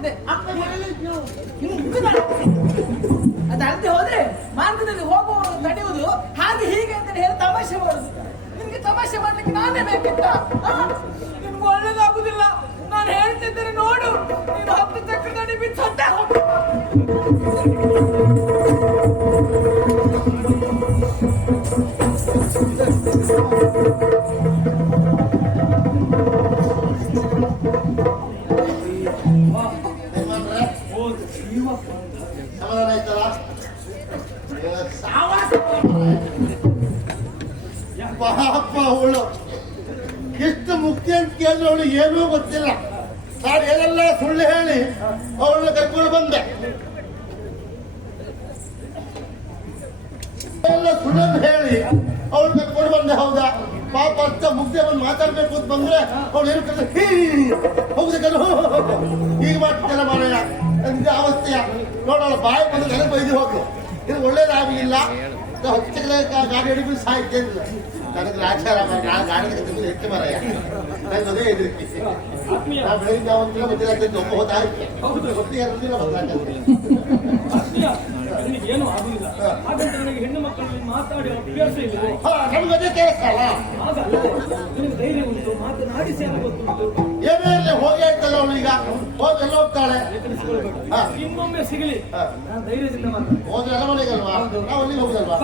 ಮಾಡ್ತಿರ್ತದೆ ಅಪ್ಪ ಮಾಡಲಿಕ್ಕೆ ಇನ್ನು ಇದು ಅದು ಅರ್ಧ ಹೋದ್ರೆ ಮಾರ್ಗದಲ್ಲಿ ಹೋಗುವವರು ತಡೆಯುವುದು ಹಾಗೆ ಹೀಗೆ ಅಂತ ಹೇಳಿ ತಮಾಷೆ ಮಾಡುದು ನಿನ್ಗೆ ತಮಾಷೆ ಮಾಡ್ಲಿಕ್ಕೆ ನಾನೇ ಬೇಕಿತ್ತ? ನಿಮ್ಗೆ ಒಳ್ಳೇದಾಗುದಿಲ್ಲ. ನಾನು ಹೇಳ್ತಿದ್ದರೆ ನೋಡು. ನೀನು ಹತ್ತು ಚಕ್ರ ನಡಿ ಸೊಟ್ಟೆ ಹೋಗು. ಸಮಾಧಾನ ಪಾಪ ಎಷ್ಟು ಮುಖ್ಯ ಅಂತ ಕೇಳಿದ್ರೆ ಅವಳು ಏನೂ ಗೊತ್ತಿಲ್ಲ ನಾನು ಏನೆಲ್ಲ ಸುಳ್ಳು ಹೇಳಿ ಅವಳನ್ನ ಕರ್ಕೊಂಡು ಬಂದೆ ಎಲ್ಲ ಸುಳ್ಳನ್ನು ಹೇಳಿ ಅವಳು ಕರ್ಕೊಂಡು ಬಂದೆ ಹೌದಾ ಪಾಪ ಅಷ್ಟ ಮುಗ್ದೆ ಬಂದು ಮಾತಾಡ್ಬೇಕು ಅಂತ ಬಂದ್ರೆ ಅವಳು ಏನು ಕರೆದ್ರೆ ಹೀ ಹೋಗುದಕ್ಕಲ್ಲ ಈಗ ಮಾಡ್ತಿದ್ದಲ್ಲ ಬಾಯಿ ಬಂದು ನನಗೆ ಬೈದು ಹೋಗ್ಲು ಇದು ಒಳ್ಳೇದಾಗಲಿಲ್ಲ ಹತ್ತು ಗಾಡಿ ಹಿಡಿದು ಸಾಯ್ತೇನಿಲ್ಲ ನನಗೆ ನಾನು ಗಾಡಿ ಹೆಚ್ಚು ಮಾರಾಯ ನನಗೆ ಅದೇ ಹೆದರಿಕೆ ನಾ ಗೊತ್ತಿಲ್ಲ ಒಬ್ಬ ಹೋದಾಯ್ತು ಗೊತ್ತಿಗೆ ಇರಲಿಲ್ಲ ಬದಲಾಗ್ತದೆ ನಿನಗೆ ಏನು ಆಗುದಿಲ್ಲ. ಹಾಗಂತ ನನಗೆ ಹೆಣ್ಣು ಮಕ್ಕಳಲ್ಲಿ ಮಾತಾಡಿ ಅಭ್ಯಾಸ ಇಲ್ಲ ಹಾ ನಮ್ಗೆ ಅದೇ ಕೆಲಸ ಅಲ್ಲ ಹಾಗಲ್ಲ ನಿನಗೆ ಧೈರ್ಯ ಉಂಟು ಮಾತನಾಡಿಸಿ ಗೊತ್ತುಂಟು. ಹೋಗಿ ಎಲ್ಲ ಹೋಗ್ತಾಳೆ. ನಿಮ್ಮೊಮ್ಮೆ ಸಿಗಲಿ. ಧೈರ್ಯದಿಂದ ಹೋದ್ರೆ ಅರಮನೆಗಲ್ವಾ ಮನೆಗಲ್ವಾ ನಾವು ಅಲ್ಲಿಗೆ ಹೋಗುದಲ್ವಾ?